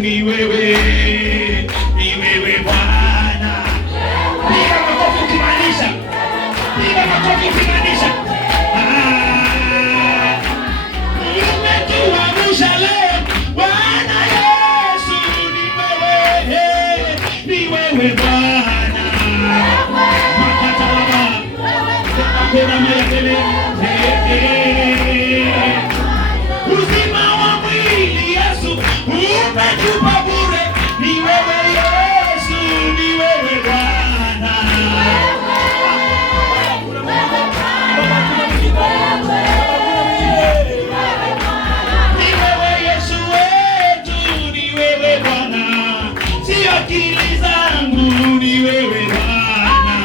ni wewe, ni wewe Bwana. Piga makofi ukimaanisha, piga makofi ukimaanisha. Umetuamsha leo Bwana Yesu, ni wewe, ni wewe Bwana. Makatalaba, kuna mayakele, uzima wa mwili Yesu umetupa bure, ni wewe Yesu, ni wewe Bwana. Ni wewe Yesu wetu, ni wewe Bwana, si akili zangu, ni wewe Bwana.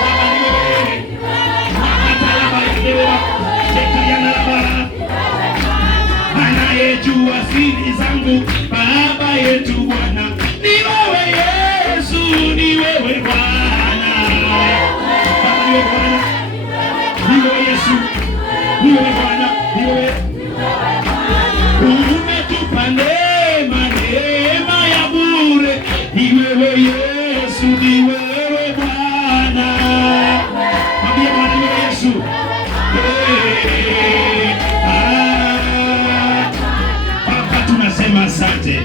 Baba ni wewe, anayejua siri zangu, Baba yetu Bwana, ni wewe Yesu, ni wewe Bwana. Baba ni wewe Bwana, ni wewe Yesu, ni wewe Bwana, ni wewe. Umetupa neema, neema ya bure, ni wewe Yesu, ni wewe Bwana. Mwambie Bwana ni wewe Yesu. Baba tunasema asante.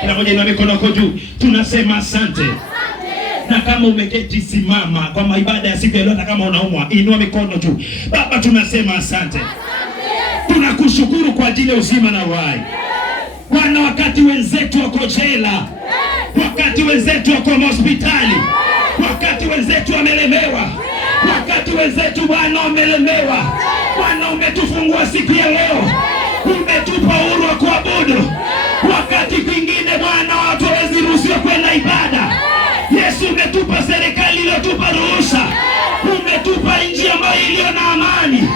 Kila mmoja inua mikono yako juu. Tunasema asante. Na kama umeketi simama kwa ibada ya siku ya leo, na kama unaumwa inua mikono juu. Baba tunasema asante. Tunakushukuru kwa ajili ya uzima na uhai. Bwana, wakati wenzetu wako jela, wakati wenzetu wako hospitali, wakati wenzetu wamelemewa, wakati wenzetu Bwana wamelemewa, Bwana umetufungua siku ya leo, umetupa uhuru wa kuabudu. Wakati kwingine Bwana watu hawezi ruhusiwa kwenda ibada, Yesu umetupa serikali iliyotupa ruhusa, umetupa nchi ambayo iliyo na amani.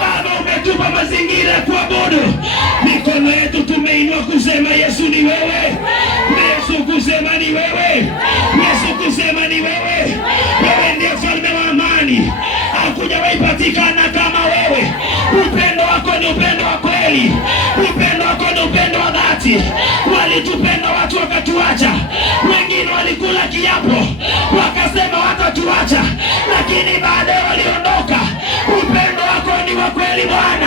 Baba umetupa mazingira ya kuabudu. Mikono yetu tumeinua kusema Yesu ni wewe, Yesu kusema ni wewe, Yesu kusema ni wewe. Wewe ndiye mfalme wa amani, hakujawahi patikana kama wewe. Upendo wako ni upendo wa kweli, upendo wako ni upendo wa dhati. Walitupenda watu wakatuacha, wengine walikula kiapo wakasema watatuacha, lakini baadaye waliondoka. Upendo wako ni wa kweli Bwana.